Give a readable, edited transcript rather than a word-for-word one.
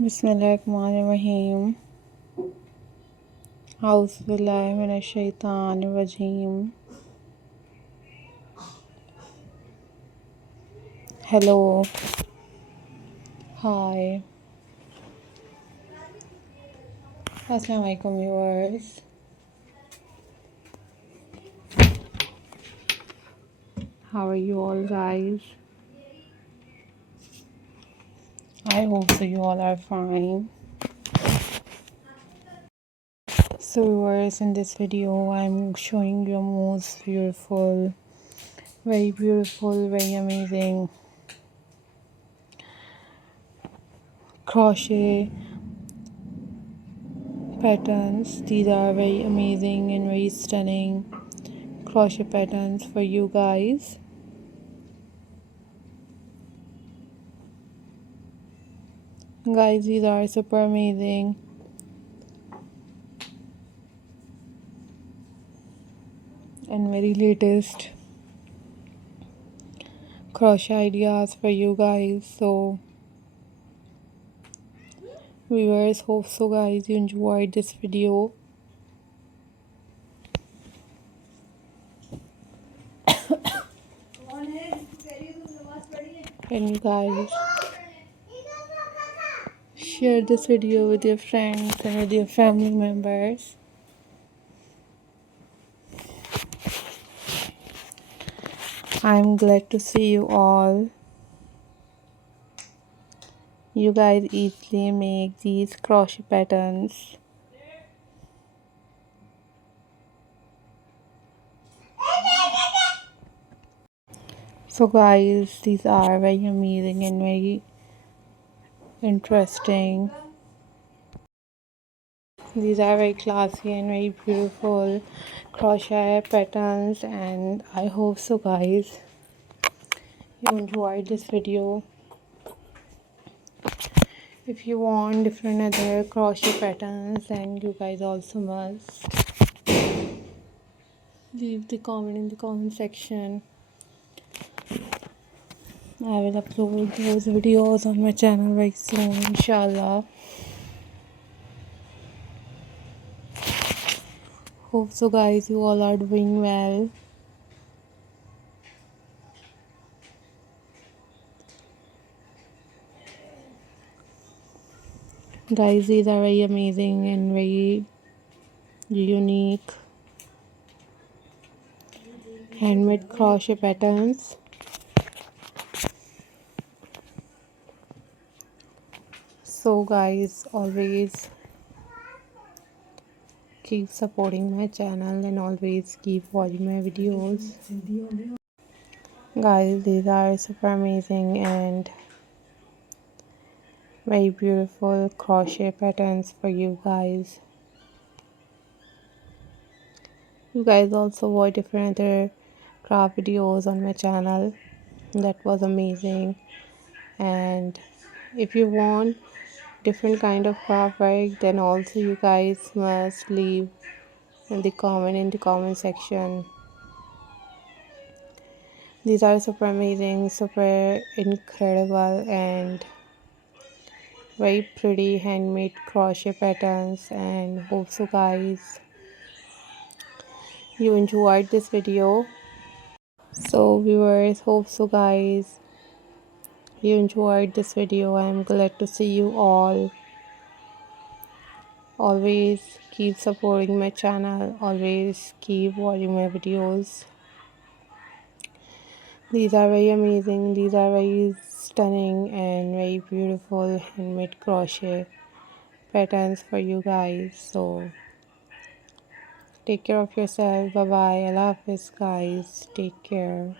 बिस्मिल्लाहिर्रहमानिर्रहीम। औज़ुबिल्लाहि मिनश्शैतानिर्रजीम। हेलो, हाय, अस्सलाम वालेकुम viewers. How are you all guys? I hope so you all are fine. So viewers, in this video I'm showing you most beautiful, very amazing crochet patterns. These are very amazing and very stunning crochet patterns for you guys. Guys, these are super amazing and very latest crochet ideas for you guys. So viewers, hope so guys you enjoyed this video. And you guys share this video with your friends and with your family members. I'm glad to see you all. You guys easily make these crochet patterns. So guys, these are very amazing and very interesting. These are very classy and very beautiful crochet patterns, and I hope so guys you enjoyed this video. If you want different other crochet patterns, then you guys also must leave the comment in the comment section. I will upload those videos on my channel very soon, inshallah. Hope so guys you all are doing well. Guys, these are very amazing and very unique handmade crochet patterns. So guys, always keep supporting my channel and always keep watching my videos. Guys, these are super amazing and very beautiful crochet patterns for you guys. You guys also watch different other craft videos on my channel. That was amazing. And if you want different kind of craft work, then also you guys must leave in the comment section. These are super amazing, super incredible and very pretty handmade crochet patterns, and hope so guys you enjoyed this video. So viewers, hope so guys you enjoyed this video. I'm glad to see you all. Always keep supporting my channel, always keep watching my videos. These are very amazing, these are very stunning and very beautiful handmade crochet patterns for you guys. So take care of yourself. Bye bye. Allah Hafiz guys. Take care.